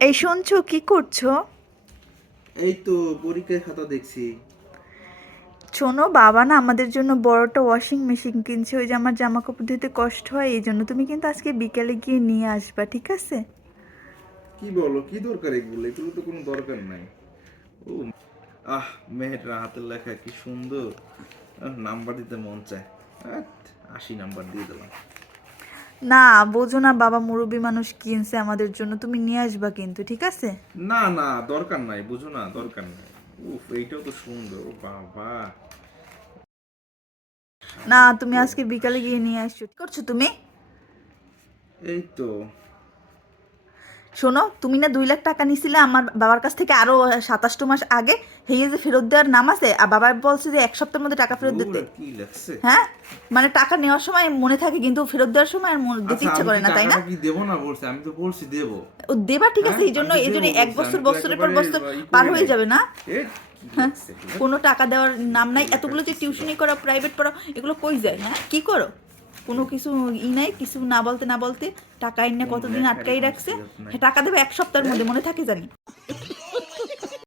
এই শুনছো, কি করছো? এই তো পরীক্ষার খাতা দেখছি। শোনো, বাবা না আমাদের জন্য বড়টা ওয়াশিং মেশিন কিনছে, ওই যে আমার জামা কাপড় ধুতে কষ্ট হয় এই জন্য। তুমি কিন্তু আজকে বিকেলে গিয়ে নিয়ে আসবা, ঠিক আছে? কি বলো, কি দরকার এগুলো? এগুলো তো কোনো দরকার নাই। ও, আহ, মেয়েটার হাতের লেখা কি সুন্দর। নাম্বার দিতে মন চায়। আহ, 80 নাম্বার দিয়ে দিলাম। না, বোঝো না, বাবা মুরব্বী মানুষ কিনছে আমাদের জন্য, তুমি নিয়ে আসবা কিন্তু, ঠিক আছে? না না, দরকার নাই, বুঝো না, দরকার নাই। উফ, এইটাও তো সুন্দর, ও বাবা। না, শাড়ি তুমি তো আজকে বিকালে গিয়ে নিয়ে আসছো, কি করছো তুমি? এই তো। শোনো, তুমি না 2 লাখ টাকা নিছিলে আমার বাবার কাছ থেকে আরো 27 মাস আগে। হেয়ে যে ফেরত দেওয়ার নাম আছে, আর বাবা বলছে যে 1 সপ্তাহের মধ্যে টাকা ফেরত দূর দিতে। আর কি লাগছে। হ্যাঁ, মানে টাকা নেওয়ার সময় মনে থাকে কিন্তু ফেরত দেওয়ার সময় আর দিতে আচ্ছা, ইচ্ছা আমি করে কি না, তাই না? টাকাটা কি দেবো না বলছি? আমি তো বলছি দেবো। ও দেবা, ঠিক আছে, হ্যাঁ, এই আমি জন্য তো এই জন্য দেবো এক বলছি, বছর আমি তো বছরের পর একেবারে বছর পার করি হয়ে নাই। যাবে না? এ, কি হ্যাঁ, লাগছে এগুলো? কোনো টাকা দেওয়ার নাম নাই। লেখার এতগুলো যে কিছু নাই। টিউশনি করা, প্রাইভেট পড়া, এগুলো কই যায়? হ্যাঁ, কি করো? কোনো কিছু নাই, কিছু না বলতে না বলতে টাকা এনে কোন কতদিন লেখারই আটকাই কোনো রাখছে। সিরাপ নাই। হ্যাঁ, টাকা দেবে 1 সপ্তাহের ধ্যাৎ। মধ্যে, মনে থাকে জানি।